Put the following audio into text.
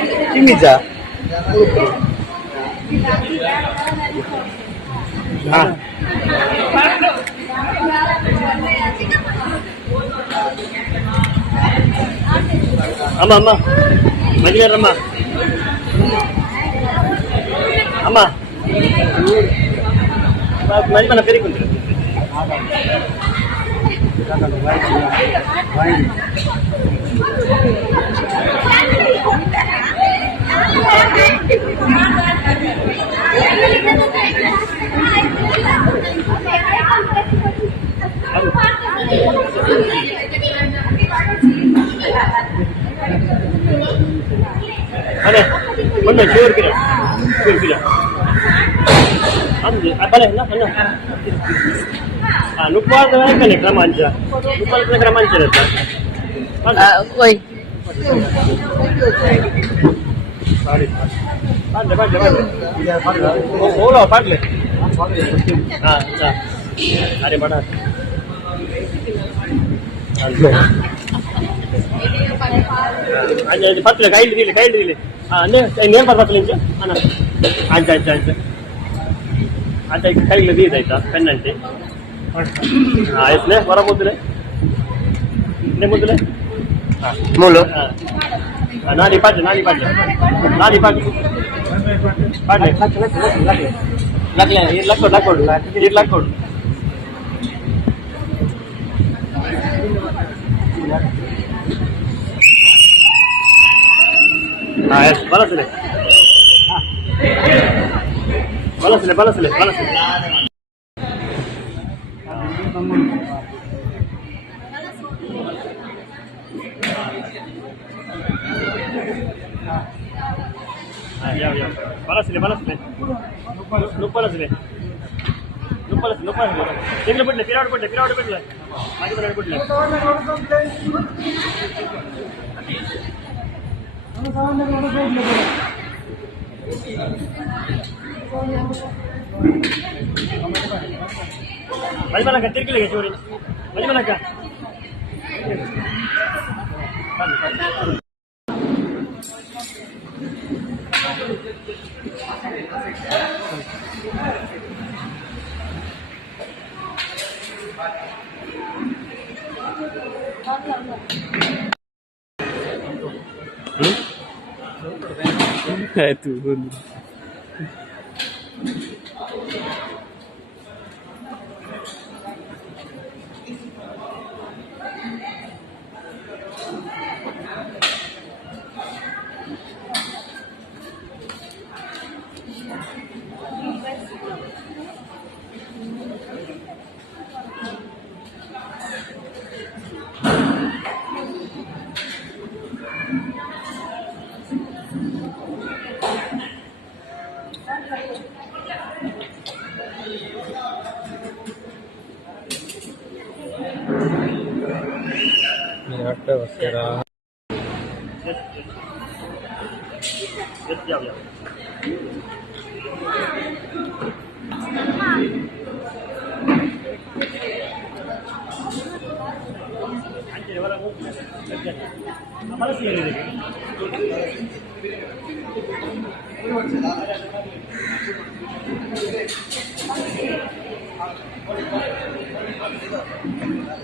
चिमणीचा हा అమ్మ అమ్మ మంచిగా రమ్మా అమ్మ మరి మన పెరుగుంటుంది అదే మొన్న చూరుకిరా అందు అబ్బాలే అన్న నువ్వు వాళ్ళ క్రమాంచ నువ్వు వాళ్ళ క్రమాంచలేదు Oi. ఓలో పాటలే అరే పడ పట్లే కైలు తీలే అంటే నేను పర్పట్లే అన్న అంతే అంతే అంతే అంటే కైలు తీదైతా పెన్ అంటే ఆಯ್ತಲೇ ಹೊರ ಮುದ್ದಲೆ ಮುದ್ದಲೆ Mulu. ನಾಡಿ ಪಾಡ್ಲೆ ಲಕ್ಲೆ ಲಕ್ಕೊಡು ಬಳಸಲೆ ಬಳಸಲೆ ತಿಂಗಳು ಬಿಡ್ಲೆ ಪಿರಾಡ್ ಬಿಡ್ಲೆ ಹಾಗೆ ಬಿಡ್ಲೆ ಮಜಮನಕ್ಕ ತಿರ್ಗಿಲಿಗೆ ಚೂರಿ ಮಜಮನಕ್ಕ Turun. Sekarang